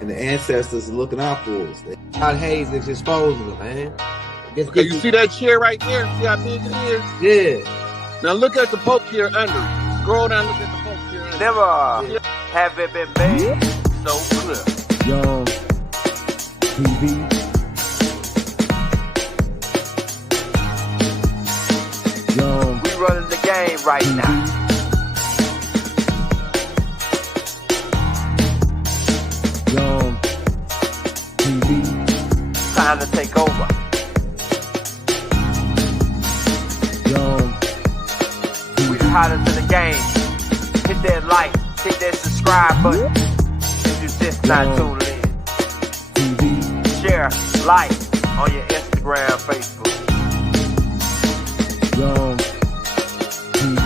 and the ancestors are looking out for us. God Hayes is exposing them, man. Okay, you see that chair right there? See how big it is? Yeah. Now look at the poke here under it. Scroll down, look at the poke here under it. Never have it been made so clear. Young TV. Young. We running the game right now. Young TV. Time to take over. Young We the hottest in the game. Hit that like, hit that subscribe button. If you just not tuned in. TV. Share, like on your Instagram, Facebook. Young TV.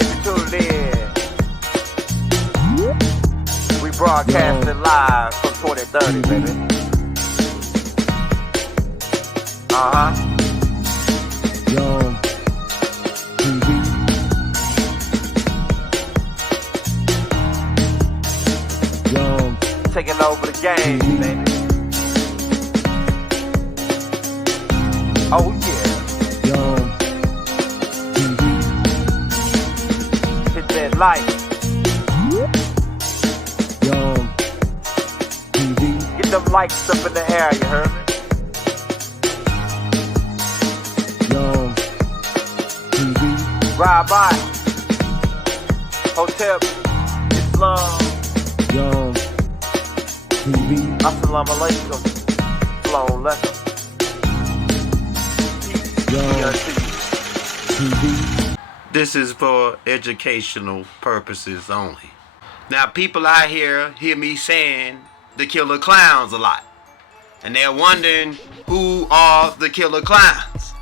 If you tuned in, we broadcasting live from 2030, baby. Young TV. Young Taking over the game, baby. Oh yeah. Young TV. Hit that like. Young TV. Get them likes up in the air, you heard me? Young TV. Ride by. Hotel Islam. Young TV. Assalamu alaikum. Flown letter. Young TV. This is for educational purposes only. Now, people out here hear me saying the killer clowns a lot. And they're wondering who are the killer clowns.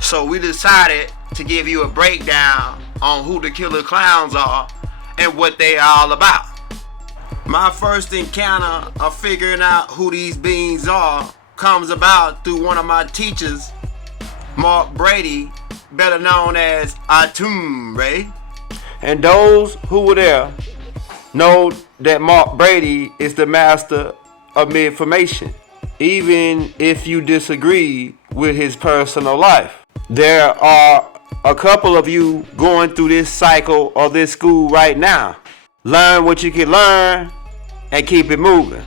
So we decided to give you a breakdown on who the killer clowns are and what they are all about. My first encounter of figuring out who these beings are comes about through one of my teachers, Mark Brady, better known as Atum Ray. And those who were there know that Mark Brady is the master of misinformation, even if you disagree with his personal life. There are a couple of you going through this cycle of this school right now. Learn what you can learn and keep it moving.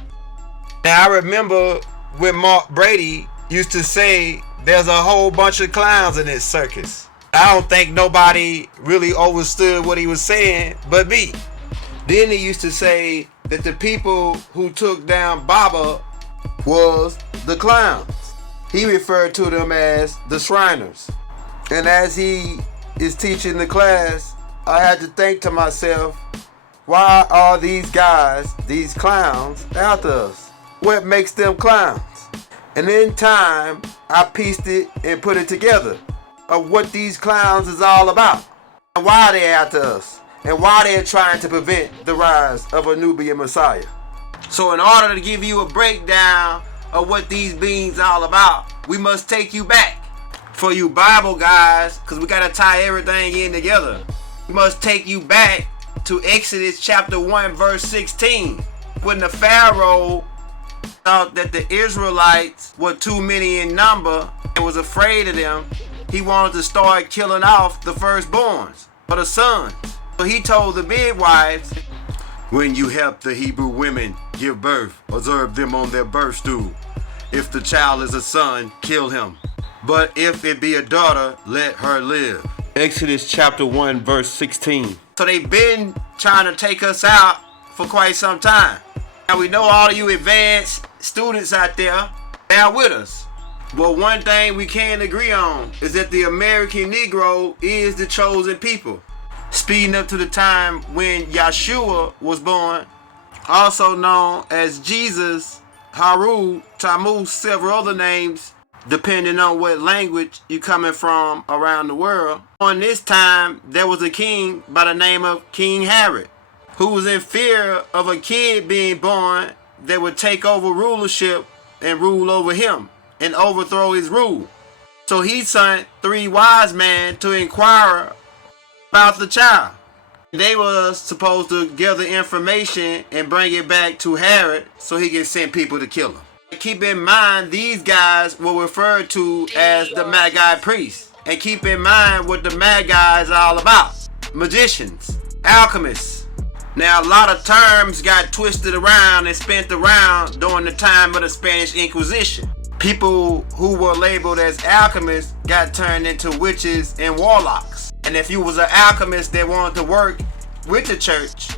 Now, I remember when Mark Brady used to say there's a whole bunch of clowns in this circus. I don't think nobody really understood what he was saying but me. Then he used to say that the people who took down Baba was the clowns. He referred to them as the Shriners. And as he is teaching the class, I had to think to myself, why are these guys, these clowns, after us? What makes them clowns? And in time, I pieced it and put it together of what these clowns is all about. And why they're after us. And why they're trying to prevent the rise of a Nubian Messiah. So in order to give you a breakdown of what these beings are all about, we must take you back. For you Bible guys, because we got to tie everything in together, we must take you back to Exodus chapter 1 verse 16. When the Pharaoh thought that the Israelites were too many in number and was afraid of them, he wanted to start killing off the firstborns, or the sons. So he told the midwives, when you help the Hebrew women give birth, observe them on their birth stool. If the child is a son, kill him. But if it be a daughter, let her live. Exodus chapter 1 verse 16. So they've been trying to take us out for quite some time. Now we know all of you advanced students out there, bear with us. Well, one thing we can agree on is that the American Negro is the chosen people. Speeding up to the time when Yeshua was born, also known as Jesus, Haru, Tammuz, several other names, depending on what language you're coming from around the world. On this time, there was a king by the name of King Herod, who was in fear of a kid being born that would take over rulership and rule over him and overthrow his rule. So he sent 3 wise men to inquire about the child. They were supposed to gather information and bring it back to Herod so he can send people to kill him. Keep in mind, these guys were referred to as the Magi priests. And keep in mind what the Magi is all about. Magicians, alchemists. Now, a lot of terms got twisted around and spent around during the time of the Spanish Inquisition. People who were labeled as alchemists got turned into witches and warlocks. And if you was an alchemist that wanted to work with the church,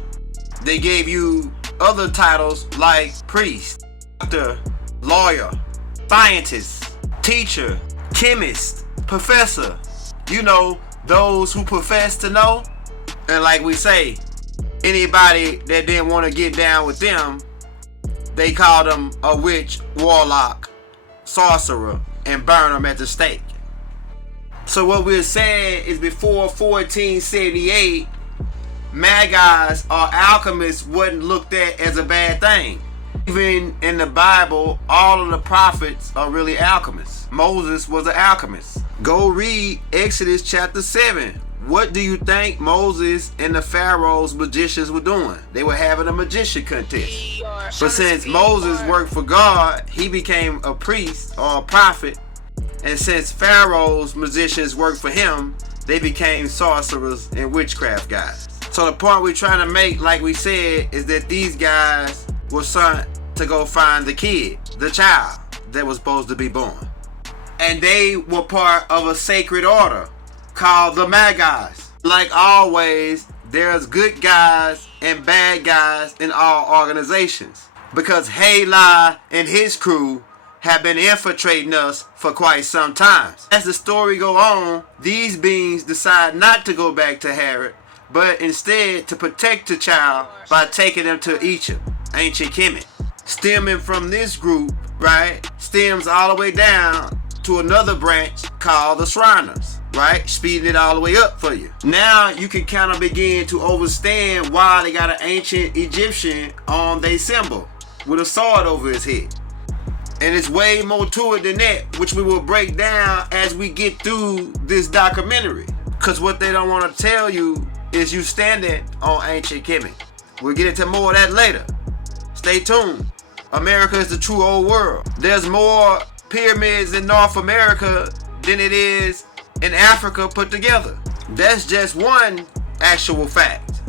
they gave you other titles like priest, doctor, lawyer, scientist, teacher, chemist, professor. You know, those who profess to know. And like we say, anybody that didn't want to get down with them, they called them a witch, warlock, sorcerer, and burn them at the stake. So what we're saying is before 1478, Magi's or alchemists wasn't looked at as a bad thing. Even in the Bible, all of the prophets are really alchemists. Moses was an alchemist. Go read Exodus chapter 7. What do you think Moses and the Pharaoh's magicians were doing? They were having a magician contest. But since Moses worked for God, he became a priest or a prophet. And since Pharaoh's magicians worked for him, they became sorcerers and witchcraft guys. So the point we're trying to make, like we said, is that these guys were sent to go find the kid, the child that was supposed to be born. And they were part of a sacred order called the Magi's. Like always, there's good guys and bad guys in all organizations. Because Halai and his crew have been infiltrating us for quite some time. As the story go on, these beings decide not to go back to Herod, but instead to protect the child by taking them to Egypt, ancient Kemet. Stemming from this group, right, stems all the way down to another branch called the Shriners, right? Speeding it all the way up for you. Now you can kind of begin to understand why they got an ancient Egyptian on their symbol with a sword over his head. And it's way more to it than that, which we will break down as we get through this documentary. Because what they don't want to tell you is you standing on ancient Kemet. We'll get into more of that later. Stay tuned. America is the true old world. There's more pyramids in North America than it is in Africa put together. That's just one actual fact.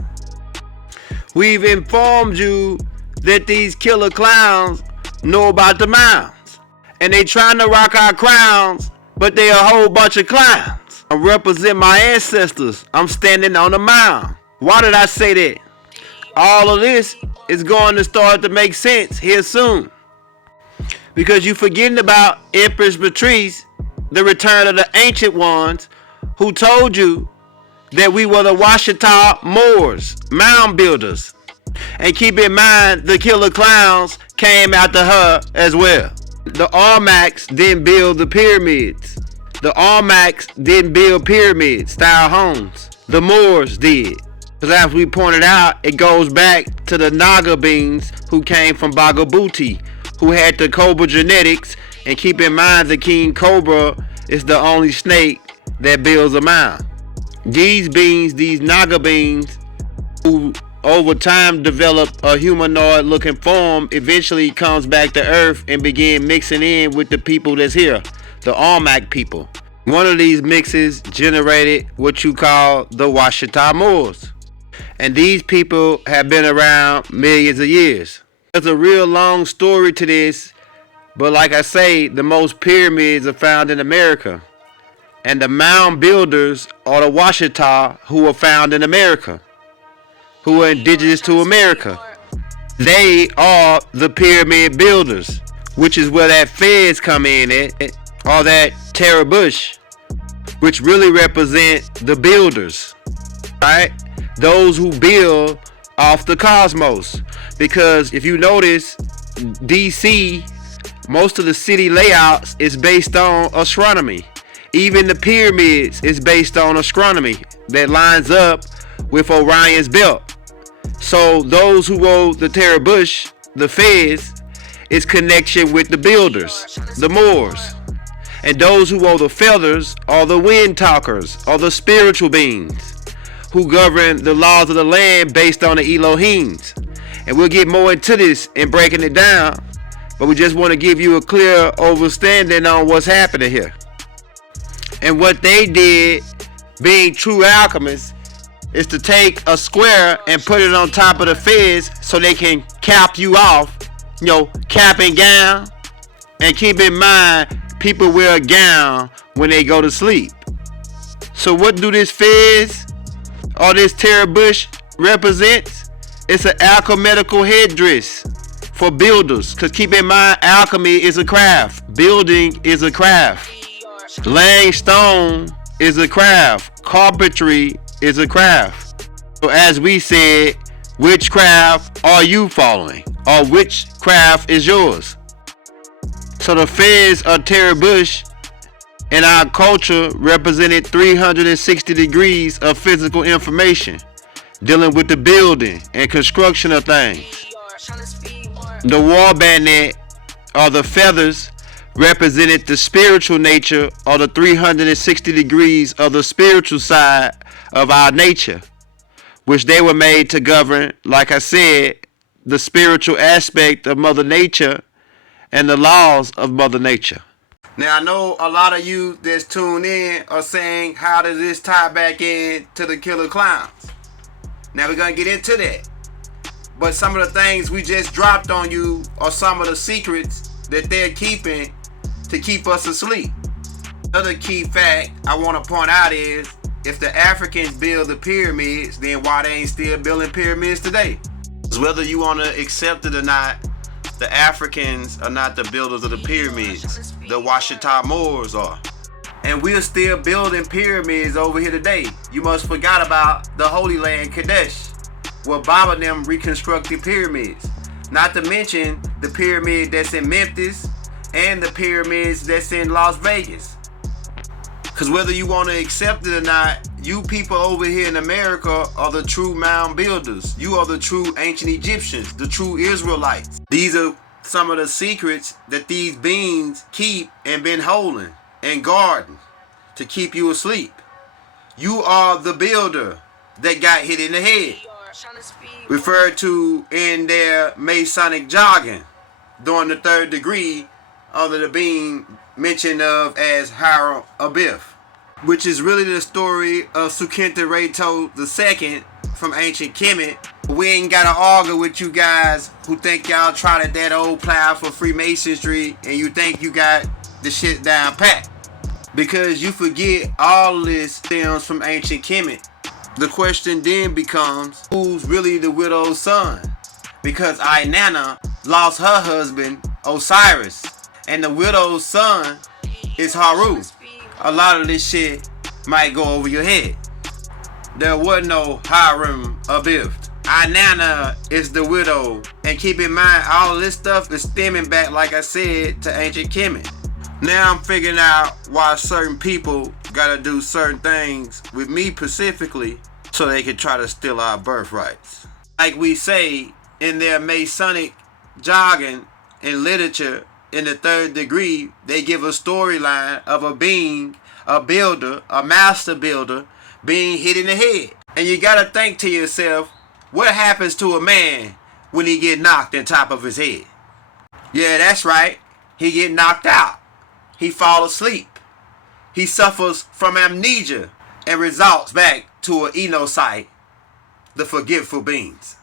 We've informed you that these killer clowns know about the mounds. And they trying to rock our crowns, but they a whole bunch of clowns. I represent my ancestors. I'm standing on the mound. Why did I say that? All of this is going to start to make sense here soon. Because you forgetting about Empress Patrice, the return of the ancient ones, who told you that we were the Washitaw Moors, mound builders. And keep in mind, the killer clowns came after her as well. The Olmecs didn't build the pyramids. The Olmecs didn't build pyramid-style homes. The Moors did. Because as we pointed out, it goes back to the Naga beings who came from Bagabuti, who had the cobra genetics. And keep in mind, the king cobra is the only snake that builds a mound. These beings, these Naga beings, who over time develop a humanoid looking form, eventually comes back to Earth and begin mixing in with the people that's here, the Olmec people. One of these mixes generated what you call the Washitaw Moors. And these people have been around millions of years. There's a real long story to this, but like I say, the most pyramids are found in America. And the mound builders are the Washitaw who are found in America, who are indigenous to America. They are the pyramid builders, which is where that feds come in at, or that Terra Bush, which really represent the builders, right? Those who build off the cosmos. Because if you notice, DC, most of the city layouts is based on astronomy. Even the pyramids is based on astronomy that lines up with Orion's belt. So those who wrote the Terra Bush, the feds, is connection with the builders, the Moors. And those who wore the feathers are the wind talkers, or the spiritual beings, who govern the laws of the land based on the Elohims. And we'll get more into this and breaking it down, but we just want to give you a clear understanding on what's happening here. And what they did, being true alchemists, is to take a square and put it on top of the fez so they can cap you off, cap and gown. And keep in mind, people wear a gown when they go to sleep. So what do this fez or this terra bush represents? It's an alchemical headdress for builders. Because keep in mind, alchemy is a craft. Building is a craft. Laying stone is a craft. Carpentry is a craft. So as we said, which craft are you following? Or which craft is yours? So the fez or terra bush in our culture represented 360 degrees of physical information, dealing with the building and construction of things. The war bayonet or the feathers represented the spiritual nature or the 360 degrees of the spiritual side of our nature, which they were made to govern, like I said, the spiritual aspect of Mother Nature and the laws of Mother Nature. Now, I know a lot of you that's tuned in are saying, how does this tie back in to the killer clowns? Now, we're going to get into that. But some of the things we just dropped on you are some of the secrets that they're keeping to keep us asleep. Another key fact I want to point out is, if the Africans build the pyramids, then why they ain't still building pyramids today? Whether you want to accept it or not, the Africans are not the builders of the pyramids. The Washitaw Moors are. And we're still building pyramids over here today. You must forgot about the Holy Land, Kadesh, where Baba and them reconstructed pyramids. Not to mention the pyramid that's in Memphis and the pyramids that's in Las Vegas. Because whether you want to accept it or not, you people over here in America are the true mound builders. You are the true ancient Egyptians, the true Israelites. These are some of the secrets that these beings keep and been holding and guarding to keep you asleep. You are the builder that got hit in the head, referred to in their Masonic jargon during the third degree under the being mentioned of as Hiram Abiff, which is really the story of COINTELPRO II from ancient Kemet. We ain't gotta argue with you guys who think y'all trotted that old plow for Freemasonry and you think you got the shit down pat. Because you forget all of this stems from ancient Kemet. The question then becomes, who's really the widow's son? Because Inanna lost her husband Osiris, and the widow's son is Haru. A lot of this shit might go over your head. There was no Hiram Abiff. Inanna is the widow. And keep in mind, all of this stuff is stemming back, like I said, to ancient Kemet. Now I'm figuring out why certain people gotta do certain things with me specifically so they can try to steal our birthrights. Like we say in their Masonic jargon and literature, in the third degree, they give a storyline of a being, a builder, a master builder, being hit in the head. And you gotta think to yourself, what happens to a man when he get knocked on top of his head? Yeah, that's right. He get knocked out. He fall asleep. He suffers from amnesia and results back to an enocyte, the forgetful beings.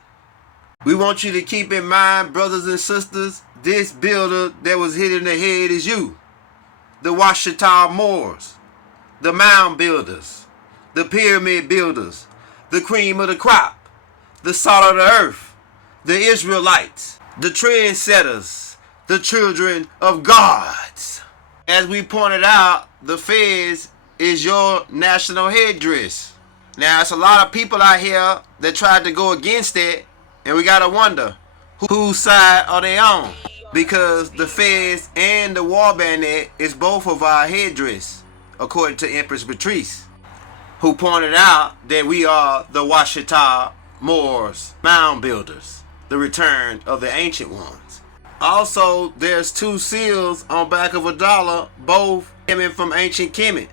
We want you to keep in mind, brothers and sisters, this builder that was hit in the head is you. The Washitaw Moors, the mound builders, the pyramid builders, the cream of the crop, the salt of the earth, the Israelites, the trendsetters, the children of gods. As we pointed out, the fez is your national headdress. Now, it's a lot of people out here that tried to go against it, and we gotta wonder, whose side are they on? Because the fez and the war bayonet is both of our headdress, according to Empress Patrice, who pointed out that we are the Washitaw Moors mound builders, the return of the ancient ones. Also, there's two seals on back of a dollar, both coming from ancient Kemet,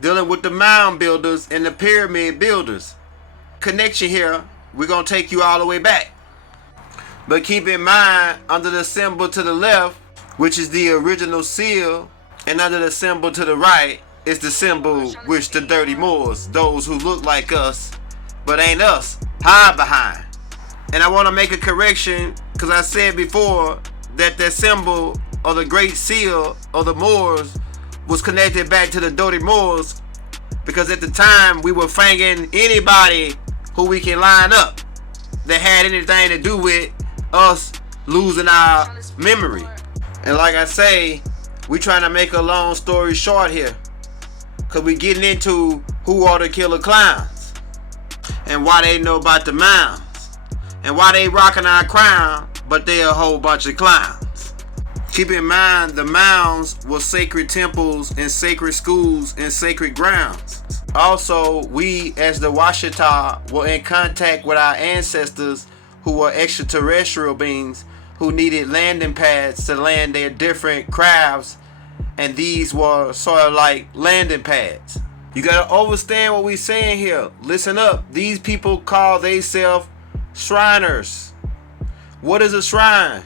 dealing with the mound builders and the pyramid builders. connection here. We're going to take you all the way back. But keep in mind, under the symbol to the left, which is the original seal, and under the symbol to the right is the symbol which the dirty Moors, those who look like us but ain't us, hide behind. And I want to make a correction, because I said before that the symbol of the great seal of the Moors was connected back to the dirty Moors, because at the time we were fanging anybody who we can line up that had anything to do with us losing our memory. And like I say, we trying to make a long story short here, because we getting into who are the killer clowns and why they know about the mounds and why they rocking our crown, but they a whole bunch of clowns. Keep in mind, the mounds were sacred temples and sacred schools and sacred grounds. Also, we as the Washitaw were in contact with our ancestors who were extraterrestrial beings who needed landing pads to land their different crafts, and these were sort of like landing pads. You gotta understand what we saying here. Listen up. These people call themselves Shriners. What is a shrine?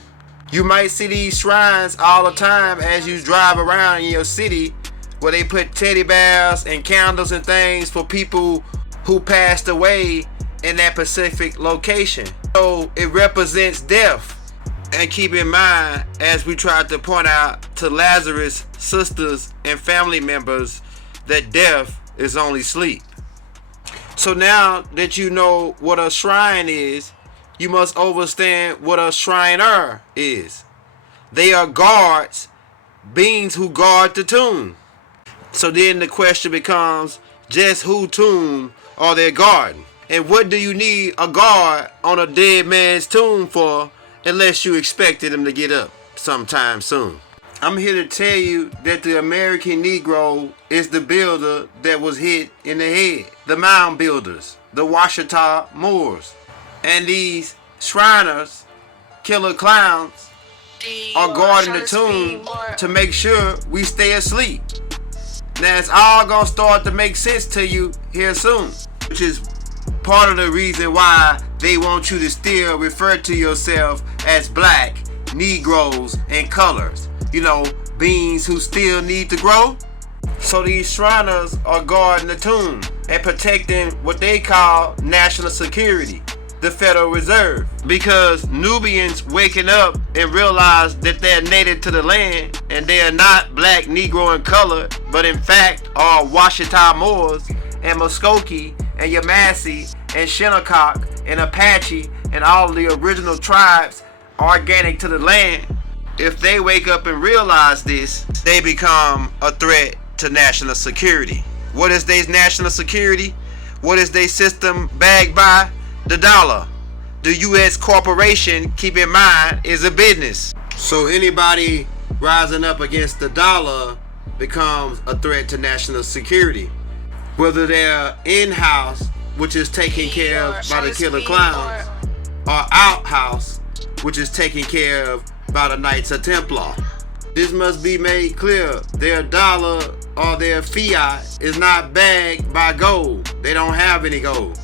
You might see these shrines all the time as you drive around in your city, where they put teddy bears and candles and things for people who passed away in that specific location. So it represents death. And keep in mind, as we tried to point out to Lazarus' sisters and family members, that death is only sleep. So now that you know what a shrine is, you must understand what a shriner is. They are guards, beings who guard the tomb. So then the question becomes, just who tomb are they guarding? And what do you need a guard on a dead man's tomb for, unless you expected him to get up sometime soon? I'm here to tell you that the American Negro is the builder that was hit in the head. The mound builders, the Washitaw Moors. And these Shriners, killer clowns, are guarding the tomb to make sure we stay asleep. Now it's all gonna start to make sense to you here soon, which is part of the reason why they want you to still refer to yourself as black, Negroes, and colors. You know, beings who still need to grow. So these Shriners are guarding the tomb and protecting what they call national security, the Federal Reserve. Because Nubians waking up and realize that they're native to the land and they are not black, Negro, and color, but in fact are Washitaw Moors and Muskogee and Yamasee and Shinnecock and Apache and all the original tribes organic to the land. If they wake up and realize this, they become a threat to national security. What is their national security? What is their system backed by? The dollar. The U.S. corporation, keep in mind, is a business. So anybody rising up against the dollar becomes a threat to national security. Whether they're in-house, which is taken care of by the killer clowns, or out-house, which is taken care of by the Knights of Templar. This must be made clear. Their dollar or their fiat is not bagged by gold. They don't have any gold.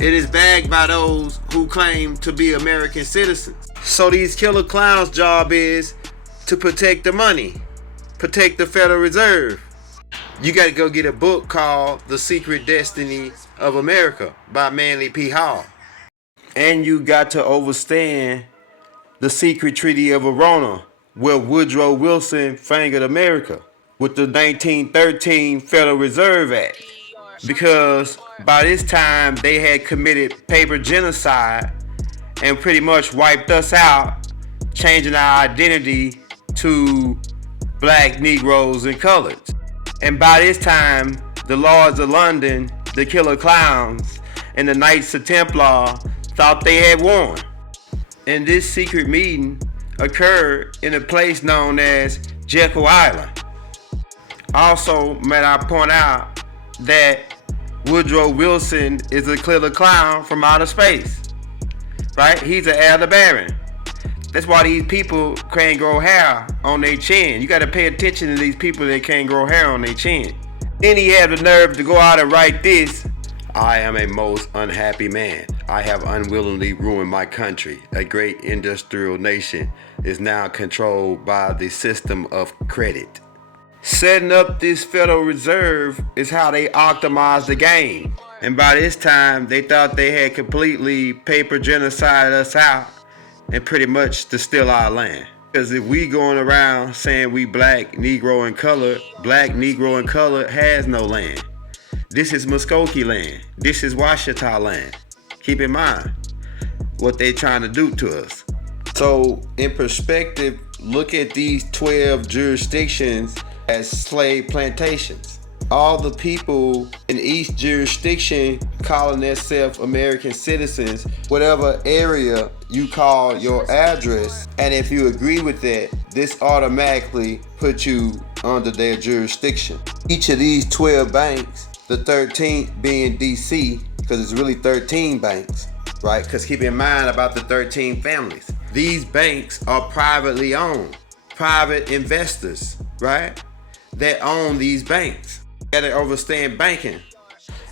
It is bagged by those who claim to be American citizens. So these killer clowns' job is to protect the money, protect the Federal Reserve. You got to go get a book called The Secret Destiny of America by Manly P. Hall. And you got to understand the secret Treaty of Verona, where Woodrow Wilson fingered America with the 1913 Federal Reserve Act. Because by this time they had committed paper genocide and pretty much wiped us out, changing our identity to black, Negroes, and coloreds. And by this time, the Lords of London, the killer clowns, and the Knights of Templar thought they had won. And this secret meeting occurred in a place known as Jekyll Island. Also, may I point out that Woodrow Wilson is a killer clown from outer space, right? He's an Aldebaran. That's why these people can't grow hair on their chin. You got to pay attention to these people that can't grow hair on their chin. Then he had the nerve to go out and write this. I am a most unhappy man. I have unwillingly ruined my country. A great industrial nation is now controlled by the system of credit. Setting up this Federal Reserve is how they optimized the game. And by this time, they thought they had completely paper genocided us out and pretty much to steal our land. Because if we going around saying we black, Negro, and color, black, Negro, and color has no land. This is Muskogee land. This is Washitaw land. Keep in mind what they trying to do to us. So in perspective, look at these 12 jurisdictions as slave plantations. All the people in each jurisdiction calling themselves American citizens, whatever area you call your address, and if you agree with that, this automatically puts you under their jurisdiction. Each of these 12 banks, the 13th being DC, because it's really 13 banks, right? Because keep in mind about the 13 families. These banks are privately owned, private investors, right? That own these banks. Gotta understand banking.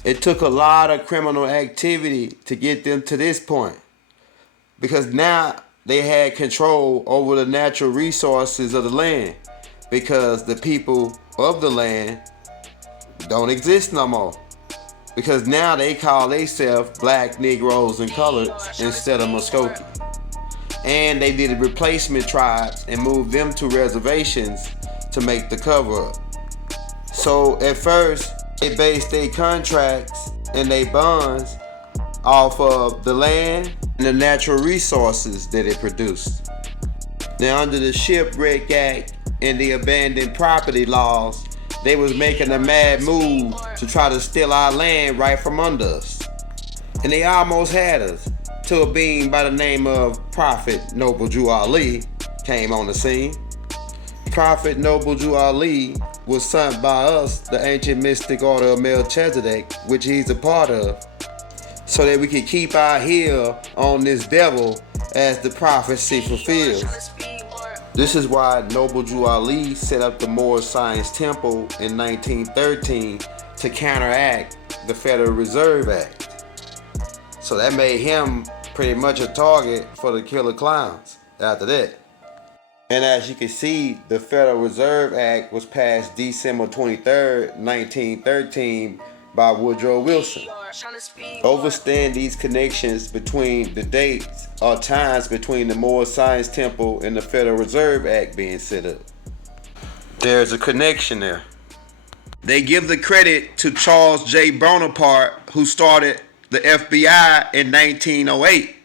It took a lot of criminal activity to get them to this point, because now they had control over the natural resources of the land, because the people of the land don't exist no more, because now they call themselves black, Negroes, and coloreds instead of Muskogee. And they did replacement tribes and moved them to reservations to make the cover up. So at first, they based their contracts and their bonds off of the land and the natural resources that it produced. Now under the Shipwreck Act and the abandoned property laws, they was making a mad move to try to steal our land right from under us. And they almost had us, till a being by the name of Prophet Noble Jew Ali came on the scene. Prophet Noble Jew Ali was sent by us, the ancient mystic order of Melchizedek, which he's a part of, so that we could keep our heel on this devil as the prophecy fulfills. This is why Noble Jew Ali set up the Moors Science Temple in 1913 to counteract the Federal Reserve Act. So that made him pretty much a target for the killer clowns after that. And as you can see, the Federal Reserve Act was passed December 23rd, 1913 by Woodrow Wilson. Understand these connections between the dates or times between the Moors Science Temple and the Federal Reserve Act being set up. There's a connection there. They give the credit to Charles J. Bonaparte, who started the FBI in 1908.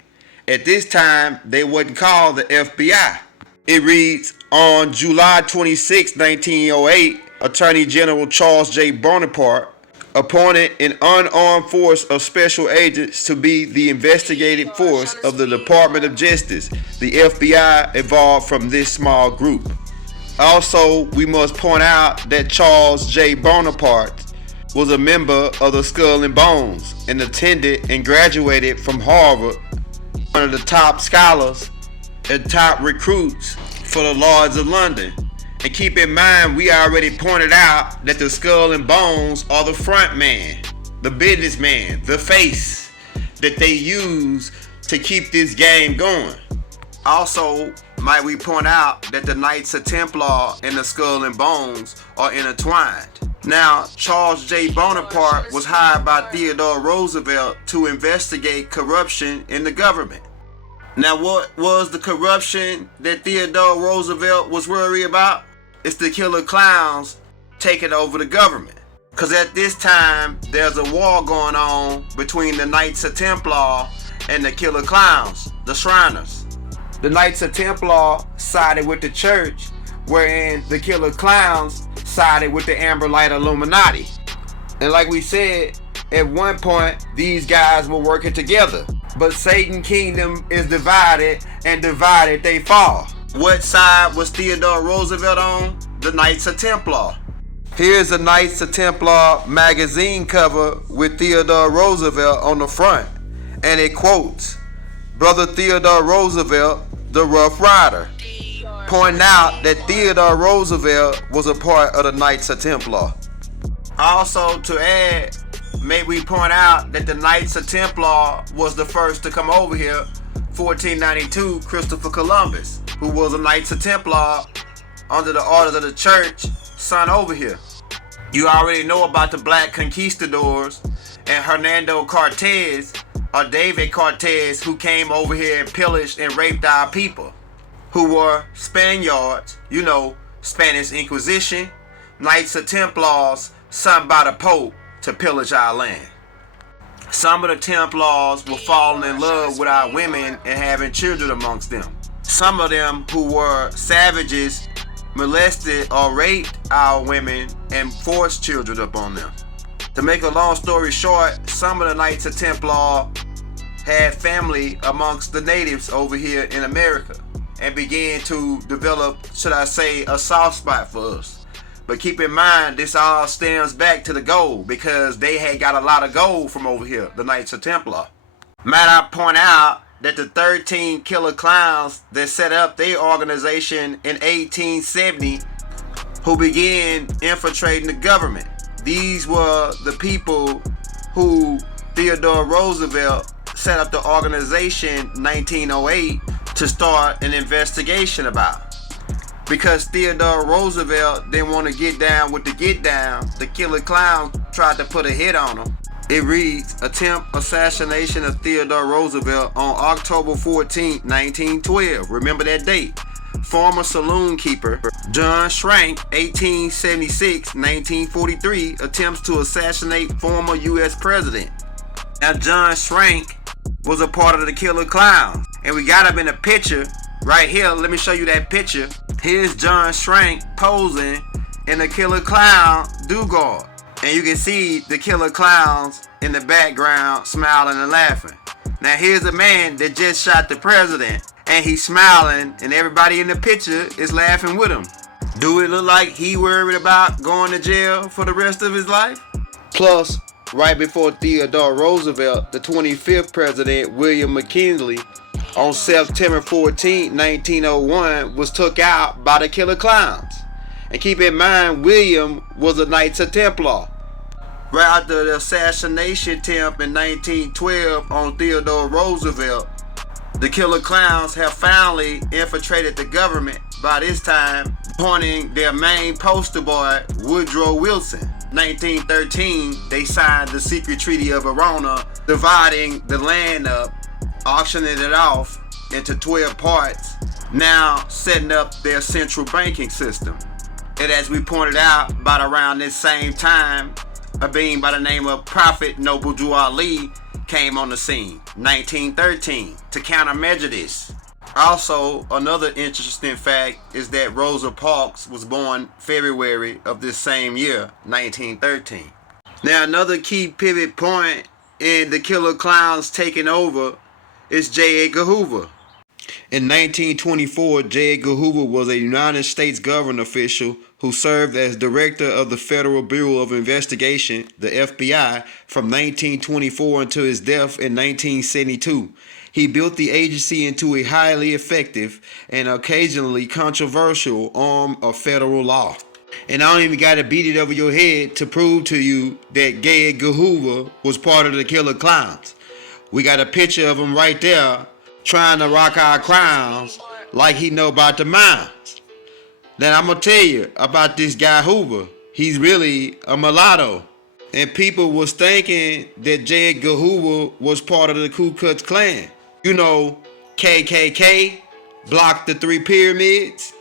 At this time, they wasn't called the FBI. It reads, on July 26, 1908, Attorney General Charles J. Bonaparte appointed an unarmed force of special agents to be the investigative force of the Department of Justice. The FBI evolved from this small group. Also, we must point out that Charles J. Bonaparte was a member of the Skull and Bones and attended and graduated from Harvard, one of the top scholars and top recruits for the Lords of London. And keep in mind, we already pointed out that the Skull and Bones are the front man, the businessman, the face that they use to keep this game going. Also, might we point out that the Knights of Templar and the Skull and Bones are intertwined. Now, Charles J. Bonaparte was hired by Theodore Roosevelt to investigate corruption in the government. Now, what was the corruption that Theodore Roosevelt was worried about? It's the killer clowns taking over the government. Because at this time, there's a war going on between the Knights of Templar and the killer clowns, the Shriners. The Knights of Templar sided with the church, wherein the killer clowns sided with the Amber Light Illuminati. And like we said, at one point, these guys were working together. But Satan's kingdom is divided, and divided they fall. What side was Theodore Roosevelt on? The Knights of Templar. Here's a Knights of Templar magazine cover with Theodore Roosevelt on the front. And it quotes, Brother Theodore Roosevelt, the Rough Rider, pointing out that Theodore Roosevelt was a part of the Knights of Templar. Also to add, may we point out that the Knights of Templar was the first to come over here. 1492, Christopher Columbus, who was a Knights of Templar under the orders of the church, sent over here. You already know about the Black Conquistadors and Hernando Cortez, or David Cortez, who came over here and pillaged and raped our people, who were Spaniards, you know, Spanish Inquisition, Knights of Templars sent by the Pope to pillage our land. Some of the Templars were falling in love with our women and having children amongst them. Some of them who were savages molested or raped our women and forced children upon them. To make a long story short, some of the Knights of Templar had family amongst the natives over here in America and began to develop, should I say, a soft spot for us. But keep in mind, this all stems back to the gold, because they had got a lot of gold from over here, the Knights of Templar. Might I point out that the 13 killer clowns that set up their organization in 1870, who began infiltrating the government. These were the people who Theodore Roosevelt set up the organization 1908 to start an investigation about. Because Theodore Roosevelt didn't want to get down with the get down, the killer clowns tried to put a hit on him. It reads, attempt assassination of Theodore Roosevelt on October 14, 1912. Remember that date. Former saloon keeper John Schrank, 1876-1943, attempts to assassinate former U.S. president. Now John Schrank was a part of the killer clowns, and we got him in a picture right here. Let me show you that picture. Here's John Schrank posing in the killer clown do-guard. And you can see the killer clowns in the background smiling and laughing. Now here's a man that just shot the president, and he's smiling, and everybody in the picture is laughing with him. Do it look like he worried about going to jail for the rest of his life? Plus, right before Theodore Roosevelt, the 25th president, William McKinley, on September 14, 1901, was took out by the killer clowns. And keep in mind, William was a Knights of Templar. Right after the assassination attempt in 1912 on Theodore Roosevelt, the killer clowns have finally infiltrated the government, by this time appointing their main poster boy, Woodrow Wilson. 1913, they signed the secret Treaty of Verona, dividing the land up, auctioning it off into 12 parts, now setting up their central banking system. And as we pointed out, about around this same time, a being by the name of Prophet Noble Drew Ali came on the scene, 1913, to countermeasure this. Also, another interesting fact is that Rosa Parks was born February of this same year, 1913. Now, another key pivot point in the killer clowns taking over is J. Edgar Hoover. In 1924, J. Edgar Hoover was a United States government official who served as director of the Federal Bureau of Investigation, the FBI, from 1924 until his death in 1972. He built the agency into a highly effective and occasionally controversial arm of federal law. And I don't even got to beat it over your head to prove to you that J. Edgar Hoover was part of the killer clowns. We got a picture of him right there trying to rock our crowns like he know about the mines. Then I'm going to tell you about this guy Hoover. He's really a mulatto. And people was thinking that J. Edgar Hoover was part of the Ku Klux Klan. You know, KKK, Block the Three Pyramids.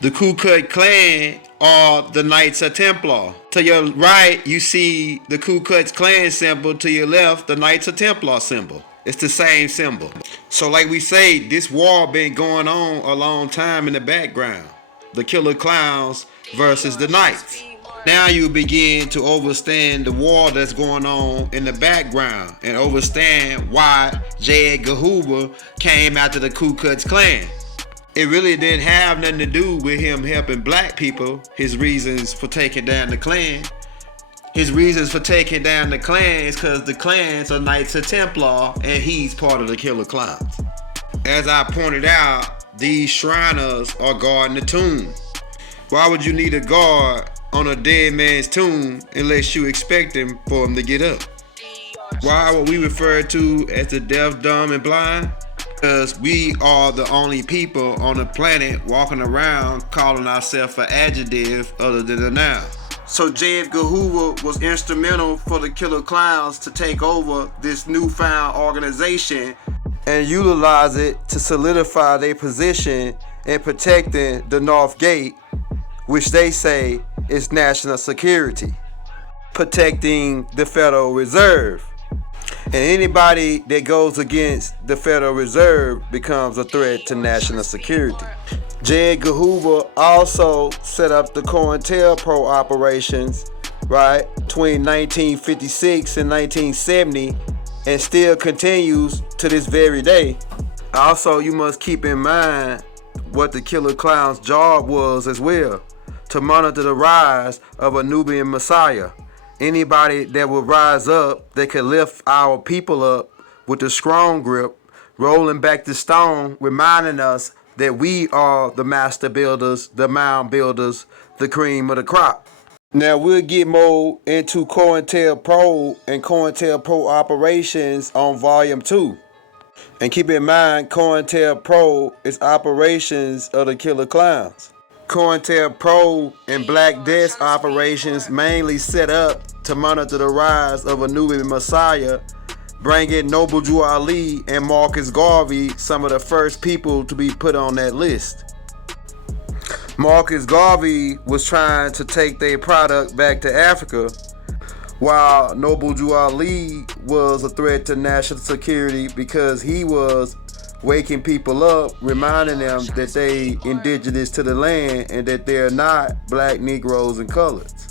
The Ku Klux Klan are the Knights of Templar. To your right, you see the Ku Klux Klan symbol. To your left, the Knights of Templar symbol. It's the same symbol. So like we say, this war been going on a long time in the background. The killer clowns versus the Knights. Now you begin to understand the war that's going on in the background and understand why J. Edgar Hoover came after the Ku Klux Klan. It really didn't have nothing to do with him helping black people, his reasons for taking down the Klan. His reasons for taking down the Klan is because the Klans are Knights of Templar and he's part of the killer clowns. As I pointed out, these Shriners are guarding the tomb. Why would you need a guard on a dead man's tomb unless you expect him for him to get up? Why were we referred to as the deaf, dumb, and blind? Because we are the only people on the planet walking around calling ourselves an adjective other than a noun. So J. Edgar Hoover was instrumental for the Killer Clowns to take over this newfound organization and utilize it to solidify their position in protecting the Northgate, which they say is national security, protecting the Federal Reserve. And anybody that goes against the Federal Reserve becomes a threat to national security. J. Edgar Hoover also set up the COINTELPRO operations, right, between 1956 and 1970, and still continues to this very day. Also, you must keep in mind what the Killer Clown's job was as well, to monitor the rise of a Nubian Messiah. Anybody that would rise up, that could lift our people up with a strong grip, rolling back the stone, reminding us that we are the master builders, the mound builders, the cream of the crop. Now we'll get more into COINTELPRO and COINTELPRO operations on Volume 2. And keep in mind, COINTELPRO is operations of the Killer Clowns. COINTELPRO and Black Death operations mainly set up to monitor the rise of a Nubian Messiah, bringing Noble Drew Ali and Marcus Garvey, some of the first people to be put on that list. Marcus Garvey was trying to take their product back to Africa, while Noble Drew Ali was a threat to national security because he was waking people up, reminding them that they indigenous to the land and that they're not black, Negroes, and coloreds.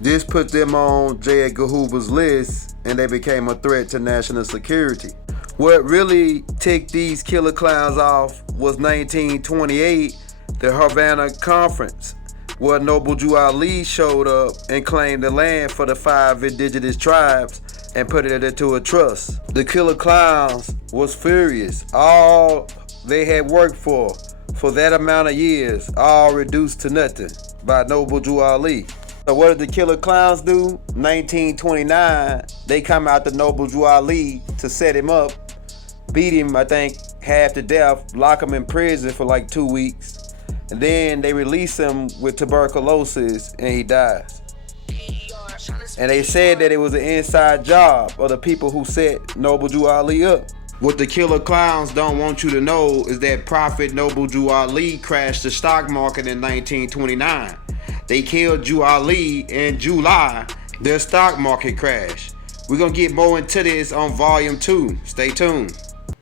This put them on J. Edgar Hoover's list, and they became a threat to national security. What really ticked these Killer Clowns off was 1928, the Havana Conference, where Noble Drew Ali showed up and claimed the land for the 5 indigenous tribes and put it into a trust. The Killer Clowns was furious. All they had worked for that amount of years, all reduced to nothing by Noble Drew Ali. So what did the Killer Clowns do? 1929, they come out to Noble Drew Ali to set him up, beat him, I think, half to death, lock him in prison for like 2 weeks, and then they release him with tuberculosis and he dies. And they said that it was an inside job of the people who set Noble Drew Ali up. What the Killer Clowns don't want you to know is that Prophet Noble Drew Ali crashed the stock market in 1929. They killed Drew Ali in July. Their stock market crashed. We're gonna get more into this on Volume 2. Stay tuned.